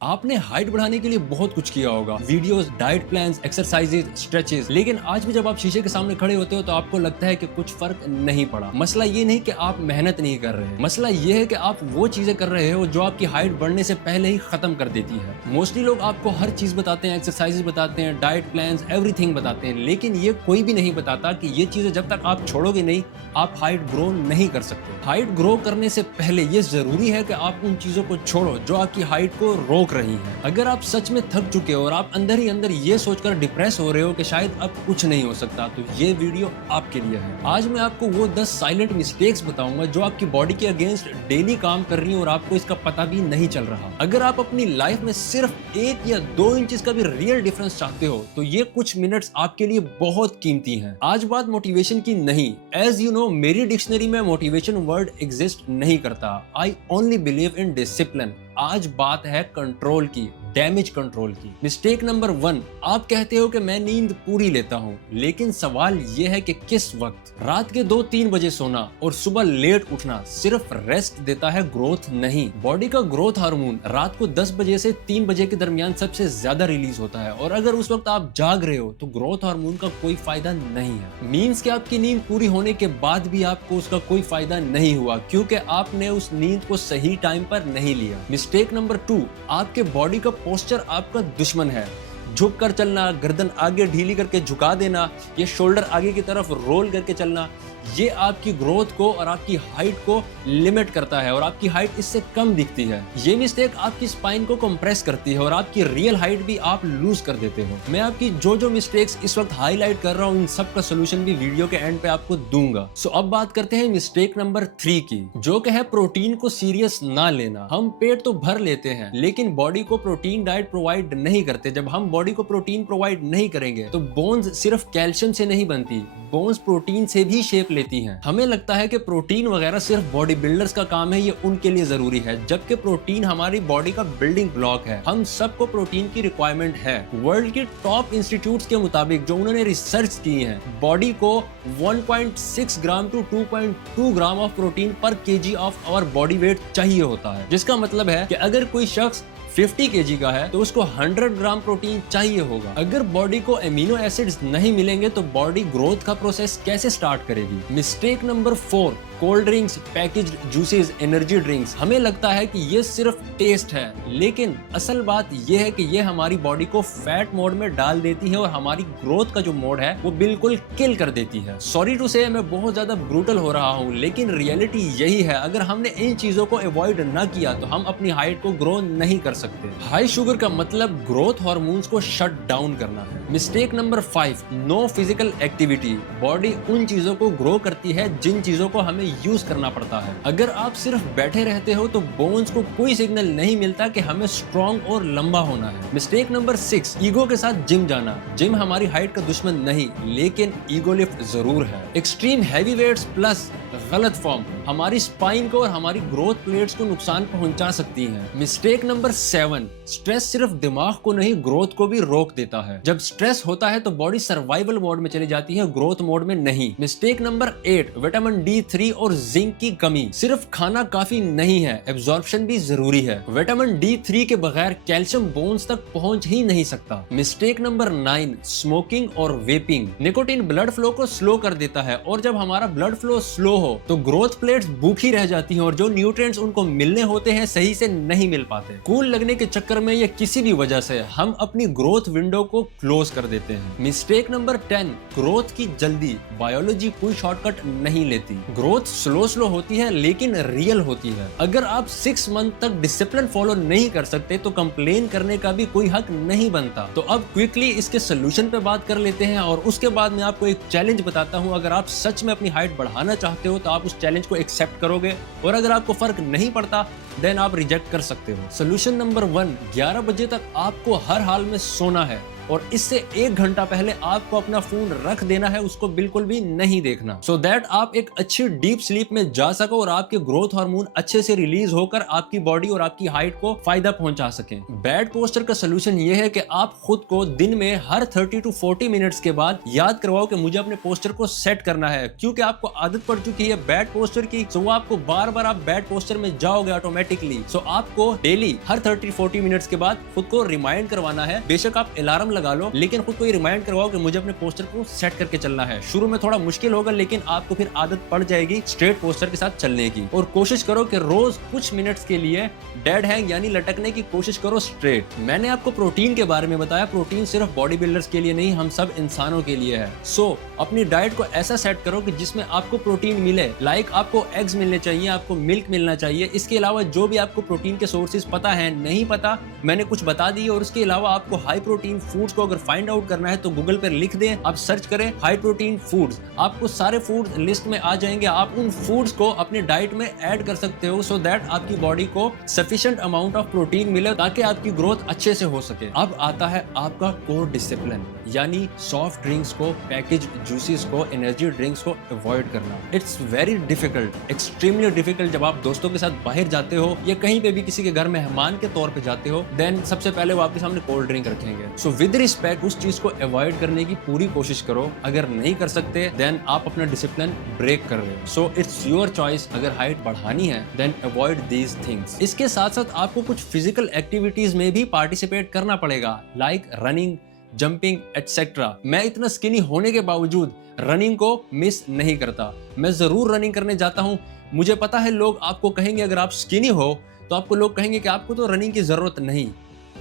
आपने हाइट बढ़ाने के लिए बहुत कुछ किया होगा, videos, diet plans, exercises, stretches, लेकिन आज भी जब आप शीशे के सामने खड़े होते हो तो आपको लगता है कि कुछ फर्क नहीं पड़ा। मसला ये नहीं कि आप मेहनत नहीं कर रहे, मसला ये है कि आप वो चीजें कर रहे हो जो आपकी हाइट बढ़ने से पहले ही खत्म कर देती है। मोस्टली लोग आपको हर चीज बताते हैं, एक्सरसाइजेज बताते हैं, डाइट प्लान्स, एवरीथिंग बताते हैं, लेकिन ये कोई भी नहीं बताता कि ये चीजें जब तक आप छोड़ोगे नहीं, आप हाइट ग्रो नहीं कर सकते। हाइट ग्रो करने से पहले ये जरूरी है कि आप उन चीजों को छोड़ो जो आपकी हाइट को रोक रही हैं। अगर आप सच में थक चुके हो और आप अंदर ही अंदर ये सोचकर डिप्रेस हो रहे हो कि शायद अब कुछ नहीं हो सकता, तो ये वीडियो आपके लिए है। आज मैं आपको वो 10 साइलेंट मिस्टेक्स बताऊंगा जो आपकी बॉडी के अगेंस्ट डेली काम कर रही हैं और आपको इसका पता भी नहीं चल रहा। अगर आप अपनी लाइफ में सिर्फ 1 या 2 इंचेस का भी रियल डिफरेंस चाहते हो तो ये कुछ मिनट्स आपके लिए बहुत कीमती हैं। आज बात मोटिवेशन की नहीं, एज यू नो मेरी डिक्शनरी में मोटिवेशन वर्ड एग्जिस्ट नहीं करता। I only believe in discipline. आज बात है कंट्रोल की, डैमेज कंट्रोल की। मिस्टेक नंबर 1, आप कहते हो कि मैं नींद पूरी लेता हूं, लेकिन सवाल यह है कि किस वक्त। रात के 2-3 बजे सोना और सुबह लेट उठना सिर्फ रेस्ट देता है, ग्रोथ नहीं। बॉडी का ग्रोथ हार्मोन रात को 10 बजे से 3 बजे के दरमियान सबसे ज्यादा रिलीज होता है और अगर उस वक्त आप जाग रहे हो तो ग्रोथ हार्मोन का कोई फायदा नहीं है। मीन्स कि आपकी नींद पूरी होने के बाद भी आपको उसका कोई फायदा नहीं हुआ क्योंकि आपने उस नींद को सही टाइम पर नहीं लिया। मिस्टेक नंबर 2, आपके बॉडी का पोस्चर आपका दुश्मन है। झुक कर चलना, गर्दन आगे ढीली करके झुका देना, ये शोल्डर आगे की तरफ रोल करके चलना, ये आपकी ग्रोथ को और आपकी हाइट को लिमिट करता है और आपकी हाइट इससे कम दिखती है। ये मिस्टेक आपकी स्पाइन को कंप्रेस करती है और आपकी रियल हाइट भी आप लूज कर देते हो। मैं आपकी जो मिस्टेक्स इस वक्त हाईलाइट कर रहा हूँ, इन सब का सोल्यूशन भी वीडियो के एंड पे आपको दूंगा। सो अब बात करते हैं मिस्टेक नंबर 3 की, जो कि है प्रोटीन को सीरियस ना लेना। हम पेट तो भर लेते हैं लेकिन बॉडी को प्रोटीन डाइट प्रोवाइड नहीं करते। जब हम बॉडी को प्रोटीन प्रोवाइड नहीं करेंगे तो बोन्स सिर्फ कैल्शियम से नहीं बनती, बोन्स प्रोटीन से भी शेप लेती हैं। हमें लगता है कि प्रोटीन वगैरह सिर्फ बॉडी बिल्डर्स का काम है, ये उनके लिए जरूरी है, जबकि प्रोटीन हमारी बॉडी का बिल्डिंग ब्लॉक है। हम सबको प्रोटीन की रिक्वायरमेंट है। वर्ल्ड की टॉप इंस्टीट्यूट्स के मुताबिक जो उन्होंने रिसर्च की है, बॉडी को 1.6 gram to 2.2 gram of protein पर KG of our body weight चाहिए होता है। जिसका मतलब है कि अगर कोई शख्स 50 केजी का है तो उसको 100 ग्राम प्रोटीन चाहिए होगा। अगर बॉडी को एमिनो एसिड्स नहीं मिलेंगे तो बॉडी ग्रोथ का प्रोसेस कैसे स्टार्ट करेगी। Mistake number 4, cold drinks, packaged juices, energy drinks. हमें लगता है कि ये सिर्फ टेस्ट है, लेकिन असल बात ये है कि ये हमारी बॉडी को फैट मोड में डाल देती है और हमारी ग्रोथ का जो मोड है वो बिल्कुल किल कर देती है। सॉरी टू से मैं बहुत ज्यादा ब्रूटल हो रहा हूँ, लेकिन रियलिटी यही है। अगर हमने इन चीजों को अवॉइड ना किया तो हम अपनी हाइट को ग्रो नहीं कर सकते। हाई शुगर का मतलब ग्रोथ हार्मोन्स को शट डाउन करना है। Mistake number 5, no physical activity. Body उन चीजों को ग्रो करती है जिन चीजों को हमें यूज करना पड़ता है। अगर आप सिर्फ बैठे रहते हो तो बोन्स को कोई सिग्नल नहीं मिलता कि हमें स्ट्रॉन्ग और लंबा होना है। मिस्टेक नंबर 6, ईगो के साथ जिम जाना। जिम हमारी हाइट का दुश्मन नहीं, लेकिन ईगो लिफ्ट जरूर है। एक्सट्रीम हैवी वेट्स प्लस गलत फॉर्म हमारी स्पाइन को और हमारी ग्रोथ प्लेट्स को नुकसान पहुंचा सकती है। मिस्टेक नंबर 7, स्ट्रेस सिर्फ दिमाग को नहीं ग्रोथ को भी रोक देता है। जब स्ट्रेस होता है तो बॉडी सर्वाइवल मोड में चली जाती है, ग्रोथ मोड में नहीं। मिस्टेक नंबर 8, विटामिन D3 और जिंक की कमी। सिर्फ खाना काफी नहीं है, एब्जॉर्प्शन भी जरूरी है। विटामिन D3 के बगैर कैल्शियम बोन्स तक पहुंच ही नहीं सकता। मिस्टेक नंबर 9, स्मोकिंग और वेपिंग। निकोटीन ब्लड फ्लो को स्लो कर देता है और जब हमारा ब्लड फ्लो स्लो हो तो ग्रोथ प्लेट्स भूखी रह जाती हैं और जो न्यूट्रिएंट्स उनको मिलने होते हैं सही से नहीं मिल पाते। कूल लगने के चक्कर में या किसी भी वजह से हम अपनी ग्रोथ विंडो को क्लोज कर देते हैं। मिस्टेक नंबर 10, ग्रोथ की जल्दी। बायोलॉजी कोई शॉर्टकट नहीं लेती। ग्रोथ स्लो होती है लेकिन रियल होती है। अगर आप 6 मंथ तक डिसिप्लिन फॉलो नहीं कर सकते तो कंप्लेन करने का भी कोई हक नहीं बनता। तो अब क्विकली इसके सोल्यूशन पे बात कर लेते हैं और उसके बाद मैं आपको एक चैलेंज बताता हूँ। अगर आप सच में अपनी हाइट बढ़ाना चाहते हो तो आप उस चैलेंज को एक्सेप्ट करोगे और अगर आपको फर्क नहीं पड़ता देन आप रिजेक्ट कर सकते हो। सोल्यूशन नंबर 1, 11 बजे तक आपको हर हाल में सोना है। और इससे 1 घंटा पहले आपको अपना फोन रख देना है, उसको बिल्कुल भी नहीं देखना, सो दैट आप एक अच्छी डीप स्लीप में जा सको और आपके ग्रोथ हार्मोन अच्छे से रिलीज होकर आपकी बॉडी और आपकी हाइट को फायदा पहुंचा सके। बैड पोस्चर का सोल्यूशन ये है कि आप खुद को दिन में हर 30 to 40 मिनट्स के बाद याद करवाओ कि मुझे अपने पोस्चर को सेट करना है, क्योंकि आपको आदत पड़ चुकी है बैड पोस्चर की, सो वो आपको बार बार आप बैड पोस्चर में जाओगे ऑटोमेटिकली। सो आपको डेली हर 30-40 मिनट्स के बाद खुद को रिमाइंड करवाना है। बेशक आप अलार्म लगा लो, लेकिन खुद को ये रिमाइंड करवाओ कि मुझे अपने पोस्चर को सेट करके चलना है। शुरू में थोड़ा मुश्किल होगा, लेकिन आपको फिर आदत पड़ जाएगी स्ट्रेट पोस्चर के साथ चलने की। और कोशिश करो कि रोज कुछ मिनट्स के लिए डेड हैंग यानी लटकने की कोशिश करो स्ट्रेट। मैंने आपको प्रोटीन के बारे में बताया, प्रोटीन सिर्फ बॉडी बिल्डर्स के लिए नहीं, हम सब इंसानों के लिए है। सो अपनी डाइट को ऐसा सेट करो कि जिसमें आपको प्रोटीन मिले, लाइक आपको एग्स मिलने चाहिए, आपको मिल्क मिलना चाहिए। इसके अलावा जो भी आपको प्रोटीन के सोर्सेज पता है, नहीं पता मैंने कुछ बता दिए। और उसके अलावा आपको हाई प्रोटीन फूड्स को अगर फाइंड आउट करना है तो गूगल पर लिख दें, आप सर्च करें हाई प्रोटीन फूड्स, आपको सारे फूड लिस्ट में आ जाएंगे। आप उन फूड्स को अपनी डाइट में ऐड कर सकते हो, सो दैट आपकी बॉडी को सफिशिएंट अमाउंट ऑफ प्रोटीन मिले ताकि आपकी ग्रोथ अच्छे से हो सके। अब आता है आपका कोर डिसिप्लिन, यानी सॉफ्ट ड्रिंक्स को, पैकेज जूसेस को, एनर्जी ड्रिंक्स को अवॉइड करना। It's very difficult, extremely difficult. जब आप दोस्तों के साथ बाहर जाते हो या कहीं पे भी किसी के घर मेहमान के तौर पे जाते हो, देन सबसे पहले वो आपके सामने कोल्ड ड्रिंक रखेंगे। सो विद रिस्पेक्ट उस चीज को अवॉइड करने की पूरी कोशिश करो। अगर नहीं कर सकते देन आप अपना डिसिप्लिन ब्रेक कर रहे हो। So it's your choice. अगर हाइट बढ़ानी है देन अवॉइड दीज थिंग्स। इसके साथ साथ आपको कुछ फिजिकल एक्टिविटीज में भी पार्टिसिपेट करना पड़ेगा, लाइक रनिंग, जंपिंग एटसेट्रा। मैं इतना स्किनी होने के बावजूद रनिंग को मिस नहीं करता, मैं जरूर रनिंग करने जाता हूँ। मुझे पता है लोग आपको कहेंगे, अगर आप स्किनी हो तो आपको लोग कहेंगे कि आपको तो रनिंग की जरूरत नहीं।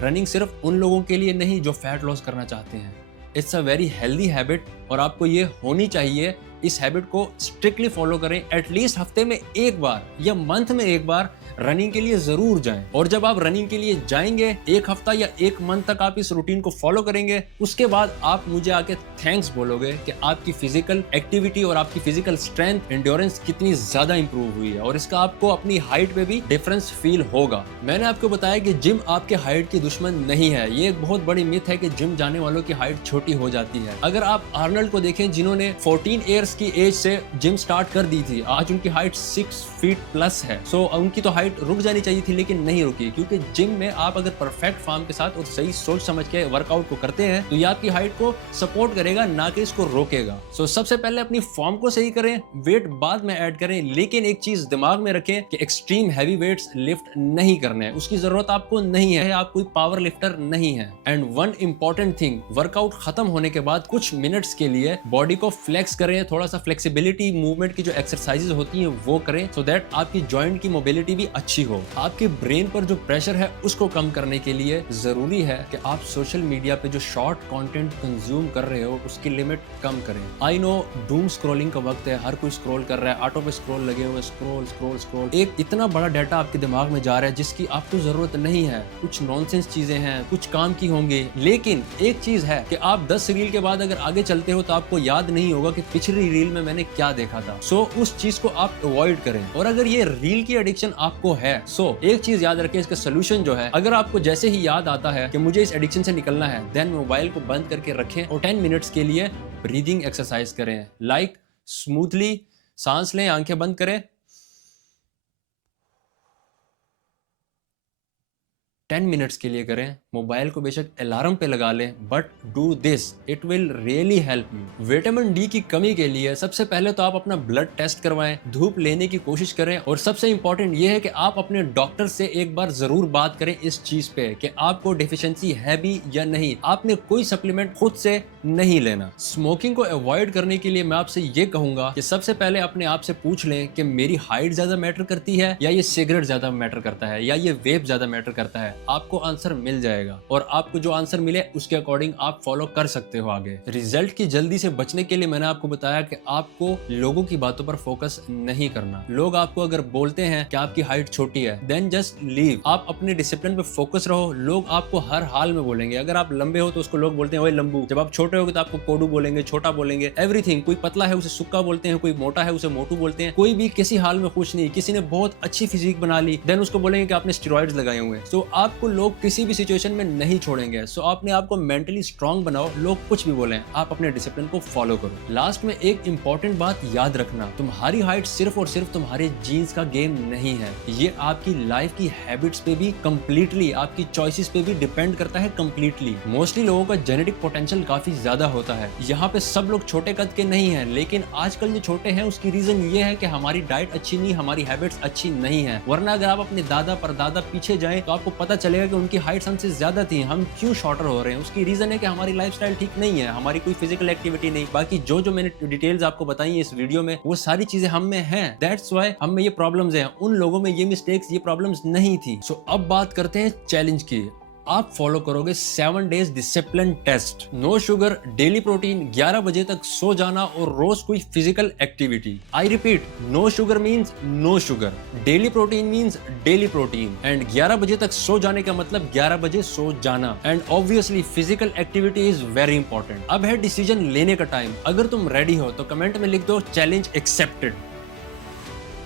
रनिंग सिर्फ उन लोगों के लिए नहीं जो फैट लॉस करना चाहते हैं। It's a very healthy habit और आपको ये होनी चाहिए। इस हैबिट को स्ट्रिक्टली फॉलो करें। एटलीस्ट हफ्ते में एक बार या मंथ में एक बार रनिंग के लिए जरूर जाएं। और जब आप रनिंग के लिए जाएंगे, एक हफ्ता या एक मंथ तक आप इस रूटीन को फॉलो करेंगे, उसके बाद आप मुझे आके थैंक्स बोलोगे कि आपकी फिजिकल एक्टिविटी और आपकी फिजिकल स्ट्रेंथ, एंड्योरेंस कितनी ज्यादा इंप्रूव हुई है। और इसका आपको अपनी हाइट पे भी डिफरेंस फील होगा। मैंने आपको बताया कि जिम आपके हाइट की दुश्मन नहीं है। ये एक बहुत बड़ी मिथ है कि जिम जाने वालों की हाइट छोटी हो जाती है। अगर आप आर्नल्ड को देखें, जिन्होंने 14 ईयर्स की एज से जिम स्टार्ट कर दी थी, आज उनकी हाइट 6 फीट प्लस है। सो उनकी तो हाइट रुक जानी चाहिए थी, लेकिन नहीं रुकी, क्योंकि जिम में आप अगर परफेक्ट फॉर्म के साथ और सही सोच समझ के वर्कआउट को करते हैं तो ये आपकी हाइट को सपोर्ट करेगा, ना कि इसको रोकेगा। सो सबसे पहले अपनी फॉर्म को सही करें, वेट बाद में ऐड करें, लेकिन एक चीज दिमाग में रखें कि एक्सट्रीम हैवी वेट्स लिफ्ट नहीं करने, उसकी जरूरत आपको नहीं है। आप कोई पावर लिफ्टर नहीं है। And one important thing, workout खत्म होने के बाद कुछ मिनट्स के लिए बॉडी को फ्लेक्स करें। थोड़ा सा फ्लेक्सिबिलिटी मूवमेंट की जो एक्सरसाइजेज होती हैं वो करें, सो दैट आपकी जॉइंट की मोबिलिटी भी अच्छी हो। आपके ब्रेन पर जो प्रेशर है उसको कम करने के लिए जरूरी है कि आप सोशल मीडिया पे जो शॉर्ट कंटेंट कंज्यूम कर रहे हो उसकी लिमिट कम करें। आई नो डूम स्क्रॉलिंग का वक्त है, हर कोई स्क्रॉल कर रहा है, ऑटो पे स्क्रॉल लगे हुए, स्क्रॉल स्क्रॉल स्क्रॉल। एक इतना बड़ा डाटा आपके दिमाग में जा रहा है जिसकी आपको जरूरत नहीं है। कुछ नॉनसेंस चीजें हैं, कुछ काम की होंगी, लेकिन एक चीज है कि आप 10 रील के बाद अगर आगे चलते हो तो आपको याद नहीं होगा कि पिछली रील में मैंने क्या देखा था। सो उस चीज को आप अवॉइड करें। और अगर ये रील की एडिक्शन आपको है, सो एक चीज याद रखें, इसका सोल्यूशन जो है, अगर आपको जैसे ही याद आता है कि मुझे इस एडिक्शन से निकलना है, देन मोबाइल को बंद करके रखें और 10 मिनट्स के लिए ब्रीदिंग एक्सरसाइज करें। लाइक स्मूथली सांस लें, आंखें बंद करें, 10 मिनट्स के लिए करें। मोबाइल को बेशक अलार्म पे लगा लें, but do this, it will really help you. Vitamin D की कमी के लिए सबसे पहले तो आप अपना ब्लड टेस्ट करवाएं, धूप लेने की कोशिश करें, और सबसे इंपॉर्टेंट ये है कि आप अपने डॉक्टर से एक बार जरूर बात करें इस चीज पे कि आपको डिफिशियंसी है भी या नहीं। आपने कोई सप्लीमेंट खुद से नहीं लेना। स्मोकिंग को अवॉइड करने के लिए मैं आपसे ये कहूंगा कि सबसे पहले अपने आप से पूछ लें कि मेरी हाइट ज्यादा मैटर करती है या ये सिगरेट ज्यादा मैटर करता है या ये वेप ज्यादा मैटर करता है। आपको आंसर मिल जाएगा और आपको जो आंसर मिले उसके अकॉर्डिंग आप फॉलो कर सकते हो आगे। रिजल्ट की जल्दी से बचने के लिए मैंने आपको बताया कि आपको लोगों की बातों पर फोकस नहीं करना। लोग आपको अगर बोलते हैं कि आपकी हाइट छोटी है, देन जस्ट लीव। आप अपने डिसिप्लिन पे फोकस रहो। लोग आपको हर हाल में बोलेंगे। अगर आप लंबे हो तो उसको लोग बोलते हैं ओए लंबू, जब आप छोटे होगे तो आपको कोडू बोलेंगे, छोटा बोलेंगे, एवरीथिंग। कोई पतला है उसे सुक्का बोलते हैं, कोई मोटा है उसे मोटू बोलते हैं। कोई भी किसी हाल में खुश नहीं। किसी ने बहुत अच्छी फिजिक बना ली, देन उसको बोलेंगे कि आपने स्टेरॉइड्स लगाए हुए हैं। सो आपको लोग किसी भी सिचुएशन में नहीं छोड़ेंगे। सो अपने आप को मेंटली स्ट्रांग बनाओ, लोग कुछ भी बोलें, आप अपने डिसिप्लिन को फॉलो करो। लास्ट में एक इंपॉर्टेंट बात याद रखना, तुम्हारी हाइट सिर्फ और सिर्फ तुम्हारे जीन्स का गेम नहीं है, ये आपकी लाइफ की हैबिट्स पे भी कंप्लीटली, आपकी चॉइसेस पे भी डिपेंड करता है कंप्लीटली। मोस्टली लोगों का जेनेटिक पोटेंशियल काफी ज्यादा होता है। यहाँ पे सब लोग छोटे कद के नहीं हैं, लेकिन आजकल जो छोटे हैं उसकी रीजन ये है कि हमारी डाइट अच्छी नहीं, हमारी हैबिट्स अच्छी नहीं है। वरना अगर आप अपने दादा परदादा पीछे जाएं तो आपको पता चलेगा कि उनकी हाइट हमसे ज्यादा थी, हम क्यों शॉर्टर हो रहे हैं। उसकी रीजन है कि हमारी लाइफस्टाइल ठीक नहीं है, हमारी कोई फिजिकल एक्टिविटी नहीं। बाकी जो जो मैंने डिटेल्स आपको बताई है इस वीडियो में, वो सारी चीजें हम में हैं। दैट्स व्हाई हम में ये प्रॉब्लम्स हैं। उन लोगों में ये मिस्टेक्स, ये प्रॉब्लम्स नहीं थी। सो अब बात करते हैं चैलेंज की। आप फॉलो करोगे 7 days discipline test, no sugar, daily protein, 11 बजे तक सो जाना और रोज कोई physical activity. I repeat, no sugar means no sugar, daily protein means daily protein, and 11 बजे तक सो जाने का मतलब 11 बजे सो जाना। And obviously physical activity is very important. अब है डिसीजन लेने का टाइम। अगर तुम रेडी हो तो कमेंट में लिख दो चैलेंज एक्सेप्टेड।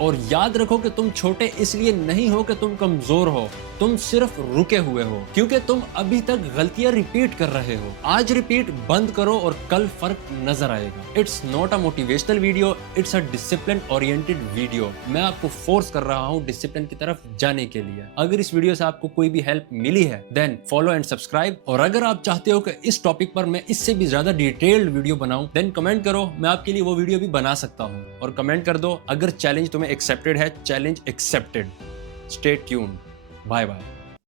और याद रखो कि तुम छोटे इसलिए नहीं हो कि तुम कमजोर हो, तुम सिर्फ रुके हुए हो, क्योंकि तुम अभी तक गलतियां रिपीट कर रहे हो। आज रिपीट बंद करो और कल फर्क नजर आएगा। It's not a motivational video, it's a discipline oriented video. मैं आपको फोर्स कर रहा हूँ डिसिप्लिन की तरफ जाने के लिए। अगर इस वीडियो से आपको कोई भी हेल्प मिली है देन फॉलो एंड सब्सक्राइब। और अगर आप चाहते हो कि इस टॉपिक पर मैं इससे भी ज्यादा डिटेल्ड वीडियो बनाऊं देन कमेंट करो, मैं आपके लिए वो वीडियो भी बना सकता हूँ। और कमेंट कर दो अगर चैलेंज तुम्हें एक्सेप्टेड है, challenge accepted. Stay tuned, bye bye.